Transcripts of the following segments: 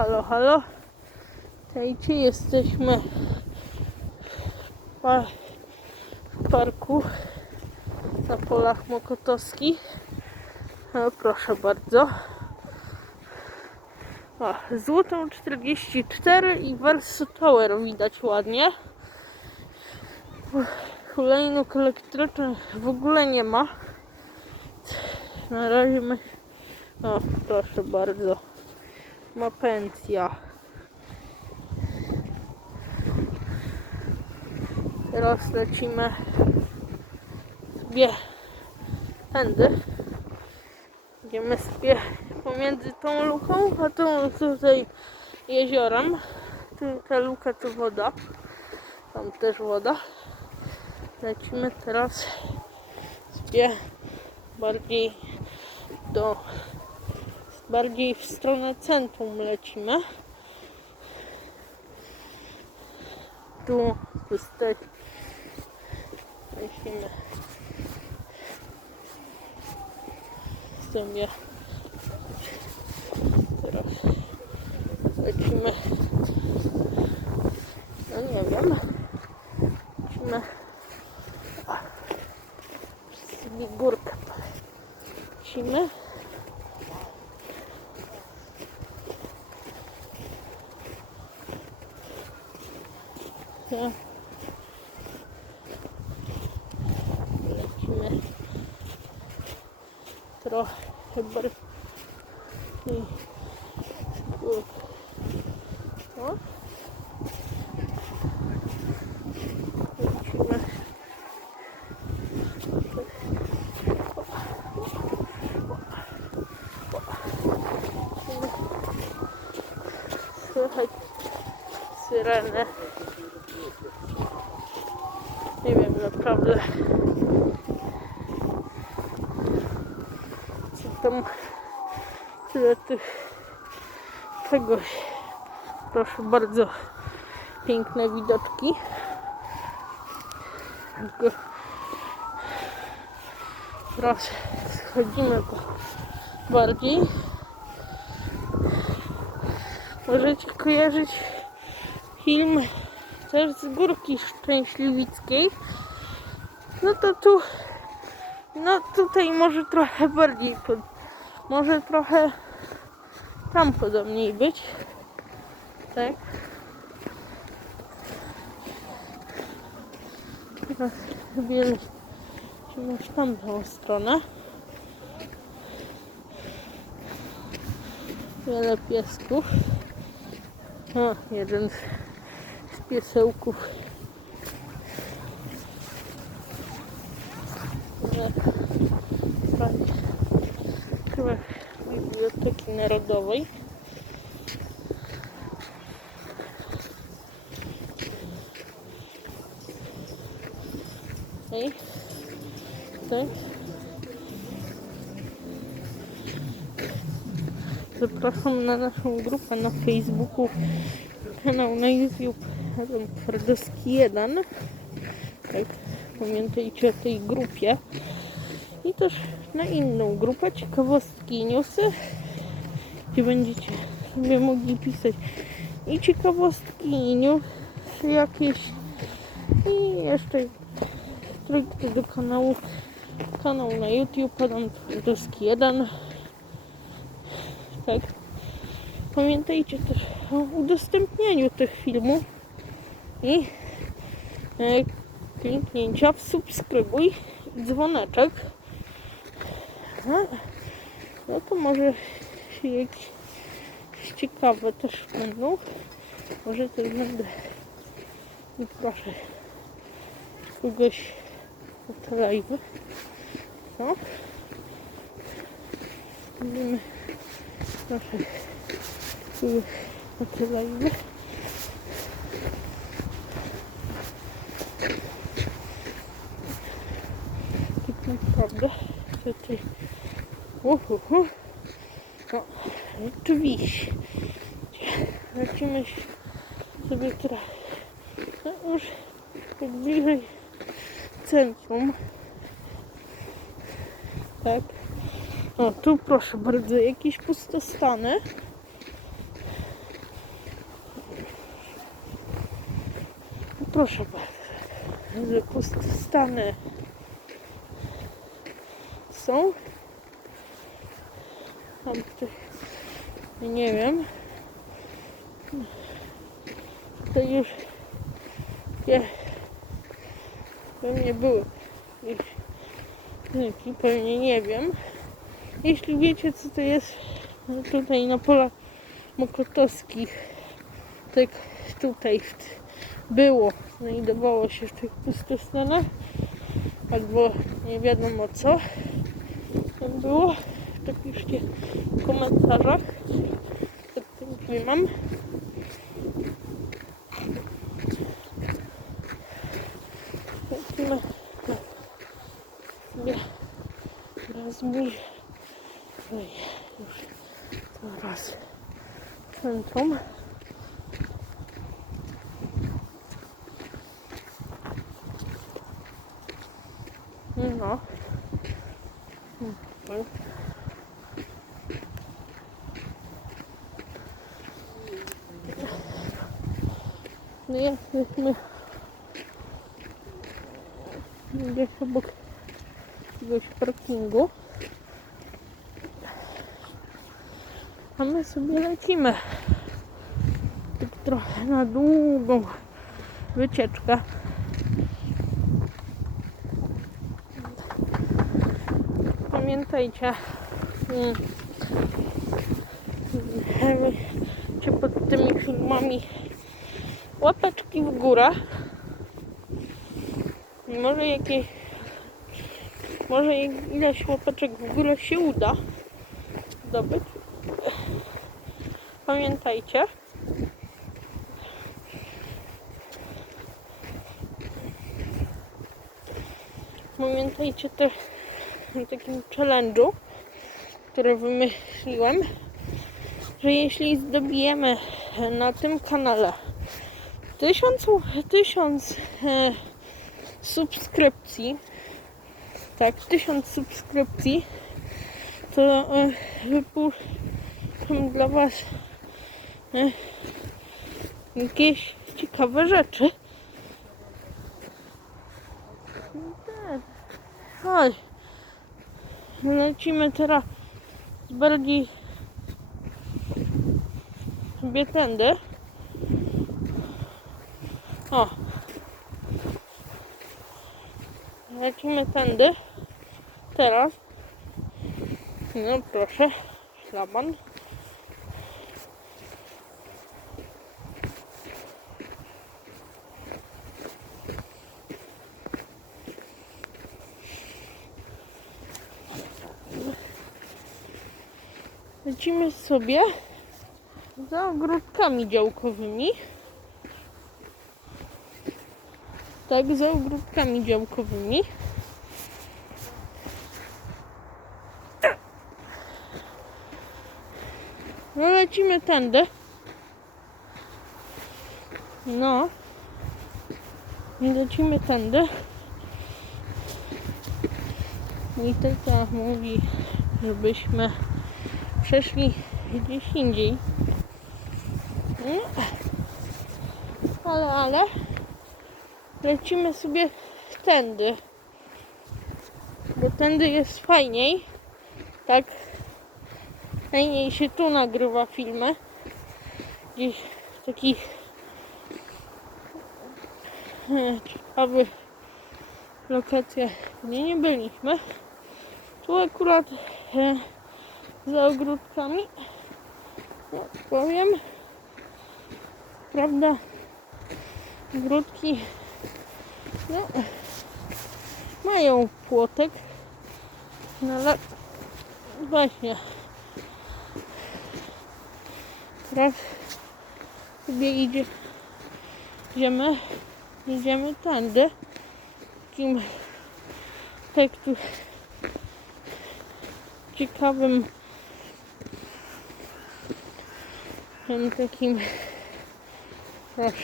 halo, halo. Witajcie, jesteśmy w, pa- w parku na polach mokotowskich. O, proszę bardzo. O, złotą 44 i Verso Tower widać ładnie. Hulajnóg elektrycznych w ogóle nie ma. Na razie my... O, proszę bardzo. Ma pensja. Teraz lecimy sobie tędy. Idziemy sobie pomiędzy tą luką, a tą tutaj jeziorem. Tu ta luka to woda. Tam też woda. Lecimy teraz sobie bardziej do bardziej w stronę centrum lecimy. Tu wystać lecimy. Sobie. Teraz lecimy. No nie wiem. Lecimy. Sobie górkę lecimy Ja. Lecimy trochę bardziej w górę. O. Lecimy. Słychać syrenę. Nie wiem naprawdę. Co tam tyle tych czegoś. Proszę bardzo. Piękne widoczki. Tylko Teraz schodzimy bardziej. Możecie kojarzyć film też z górki szczęśliwickiej. No to tu, no tutaj może trochę bardziej, pod, może trochę tam podobniej być. Tak. Teraz sobie lecimy w tamtą stronę. Wiele piesków. O, jeden z piesełków. Chyba Biblioteki Narodowej. Okay. Zapraszam na naszą grupę na Facebooku, kanał na YouTube Adam Twardowski 1. Tak, pamiętajcie o tej grupie. I też na inną grupę ciekawostki newsy, gdzie będziecie? Sobie mogli pisać i ciekawostki i news jakieś. I jeszcze trójkę do kanału. Kanał na YouTube Adam Twardowski 1 tak. Pamiętajcie też o udostępnianiu tych filmów. I e, kliknięcia w subskrybuj dzwoneczek. No, no to może jakieś ciekawe też będą może też będę i proszę. Kogoś te live no będziemy proszę. Kogoś te live tak. O, tu proszę bardzo, jakieś pustostany. Proszę bardzo, pustostany są. Tam nie wiem. To już nie, by mnie były znaki, pewnie nie wiem. Jeśli wiecie co to jest no tutaj na polach mokotowskich, tak tutaj było, znajdowało się w tych pustostanach, albo nie wiadomo co tam było, to piszcie w komentarzach, pod tym filmem. Lecimy sobie rozbij. Oj, już teraz centrum. No. Mhm. No jesteśmy gdzieś obok jakiegoś parkingu. A my sobie lecimy. Tak trochę na długą wycieczkę. Pamiętajcie, mm, żebyście pod tymi filmami łapeczki w górę. Może jakieś, może ileś łapeczek w górę się uda zdobyć. Pamiętajcie. Pamiętajcie też o takim challenge'u, który wymyśliłem, że jeśli zdobijemy na tym kanale tysiąc, tysiąc e, subskrypcji, tak, tysiąc subskrypcji, to e, wypuszczam dla Was jakieś ciekawe rzeczy. Tak. Chodź. Lecimy teraz bardziej sobie tędy. O. Lecimy tędy. Teraz. No proszę. Szlaban. Lecimy sobie za ogródkami działkowymi. Tak, za ogródkami działkowymi. No lecimy tędy. No. Lecimy tędy. I tata mówi, żebyśmy przeszli gdzieś indziej. Ale, ale lecimy sobie tędy. Bo tędy jest fajniej. Tak. Fajniej się tu nagrywa filmy. Gdzieś w takich e, ciekawych lokacjach gdzie nie byliśmy. Tu akurat e, za ogródkami. No, powiem. Prawda, ogródki no, mają płotek. No ale właśnie. Teraz sobie idzie, idziemy, idziemy tędy. Takim tak tu ciekawym tym takim proszę,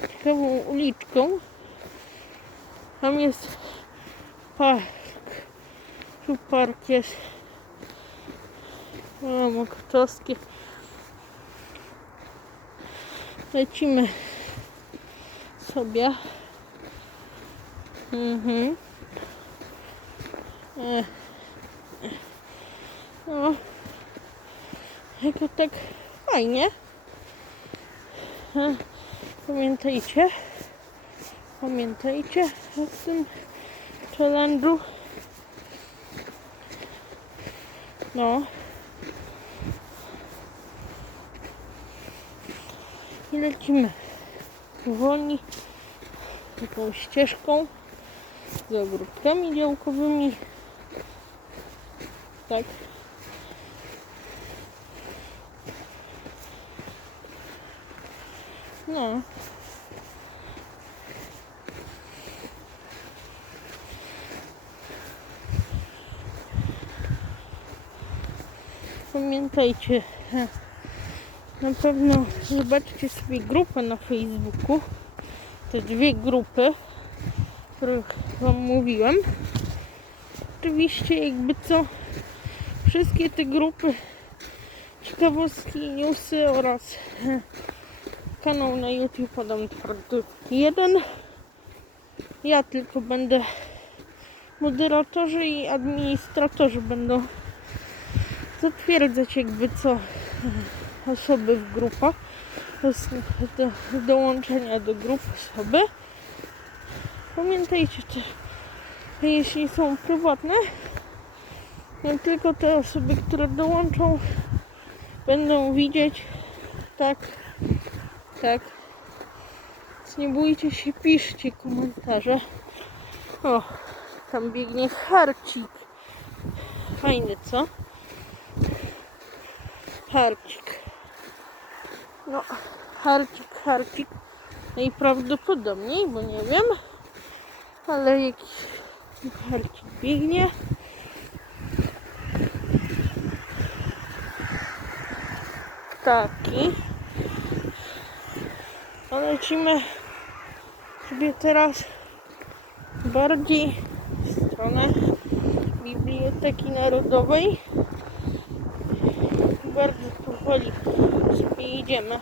ciekawą uliczką. Tam jest park. Tu park jest. O, Mokotowskie. sobie. Mhm. E. No. Jako tak fajnie. Pamiętajcie. Pamiętajcie w tym challenge'u. No. I lecimy powoli taką ścieżką z ogródkami działkowymi. Tak. No. Pamiętajcie, na pewno zobaczcie sobie grupę na Facebooku. Te dwie grupy, o których Wam mówiłem. Oczywiście, jakby co, wszystkie te grupy, ciekawostki, newsy oraz kanał na YouTube Adam Twardowski 1. Ja tylko będę moderatorzy i administratorzy będą zatwierdzać jakby co osoby w grupach do, do dołączenia do grup osoby. Pamiętajcie też, jeśli są prywatne, no tylko te osoby, które dołączą będą widzieć tak, tak. Więc nie bójcie się, piszcie komentarze. O, tam biegnie harcik. Fajny, co? Harcik. No, harcik, harcik. Najprawdopodobniej, bo nie wiem. Ale jakiś harcik biegnie. Taki. To lecimy sobie teraz bardziej w stronę Biblioteki Narodowej. Bardzo powoli sobie idziemy.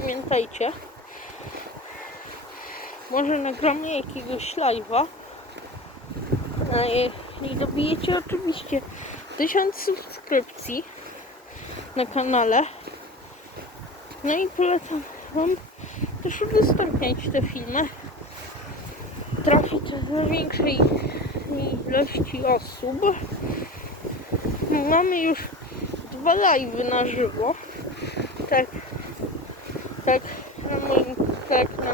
Pamiętajcie, może nagramy jakiegoś live'a. Jeśli dobijecie oczywiście 1000 subskrypcji na kanale, no i polecam Wam też udostępniać te filmy. Trafi to do większej ilości osób. Mamy już dwa live'y na żywo. Tak, tak na moim tak na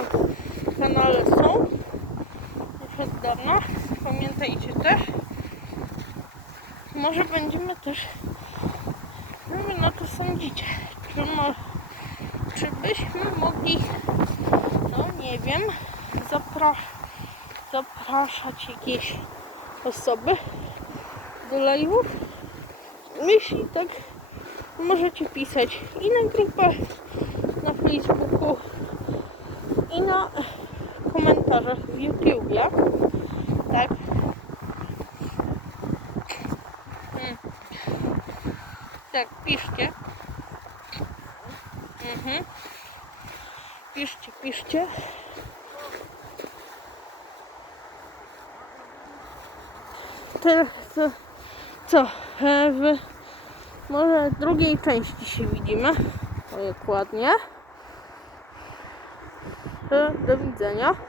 kanale są już od dawna. Pamiętajcie też. Może będziemy też. Wy na to sądzicie. Czy, mo, czy byśmy mogli, no nie wiem, zapra, zapraszać jakieś osoby do live'ów? Jeśli tak, możecie pisać i na grupę na Facebooku i na komentarzach w YouTubie. Tak. Tak, piszcie. Mhm. Piszcie, piszcie. Teraz co? Co? E, W może drugiej części się widzimy. Dokładnie. Do, do widzenia.